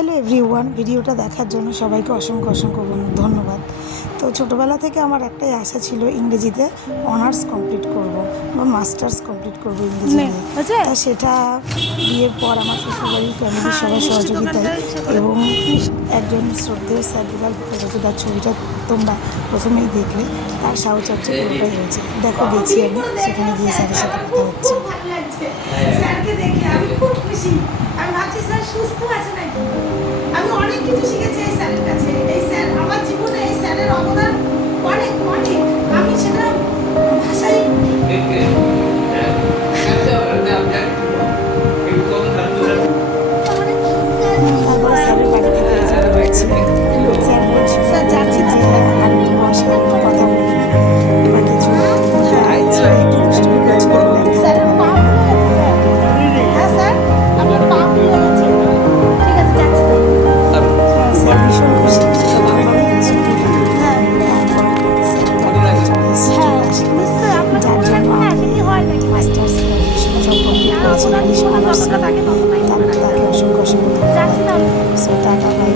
Hello everyone, ভিডিওটা দেখার জন্য সবাইকে অসংখ্য অসংখ্য ধন্যবাদ। তো ছোটোবেলা থেকে আমার একটাই আশা ছিল ইংরেজিতে অনার্স কমপ্লিট করব বা মাস্টার্স কমপ্লিট করব ইংরেজি নিয়ে। তা সেটা বিয়ের পর আমার শ্বশুরবাড়ির ফ্যামিলির সবাই সহযোগিতায় এবং একজন শ্রদ্ধেয় স্যার দুলাল ভট্টাচার্য, তার ছবিটা তোমরা প্রথমেই দেখলে, তার সাহচর্যে পুরোটাই হয়েছে। দেখো গেছি আমি, সেখানে গিয়ে স্যারের সাথে কথা হচ্ছে। স্যারকে দেখে আমি খুব খুশি। আমি ভাবছি স্যার সুস্থ আছে নাকি। আমি অনেক কিছু শিখেছি এই স্যারের কাছে। এই স্যার আমার জীবনে, এই স্যারের অবদান অনেক অনেক, আমি সেটা ভাষায় তারপরে স্যারের বাড়ি থেকে চলে যাচ্ছি। স্যার বলছিল স্যার যাচ্ছি যে আর একটু বসে একটু কথা বলি বা কিছু একটু দুষ্টুমি করছিল বলে আমি স্যারের পা ফুলে গেছে স্যার। হ্যাঁ স্যার, আপনার পা ফুলে গেছে। ঠিক আছে, যাচ্ছি তাহলে। স্যার ভীষণ খুশি। হ্যাঁ, নিশ্চয়ই আপনার যার মনে জন্য রাখবেন, আমি সেটি হয় নাকি? মাস্টার্স গ্র্যাজুয়েশন সব কমপ্লিট করেছি ইংলিশ অনার্স। তাকে ততটাই তাকে অসংখ্য অসংখ্য যাচ্ছি তাহলে। Tata bye.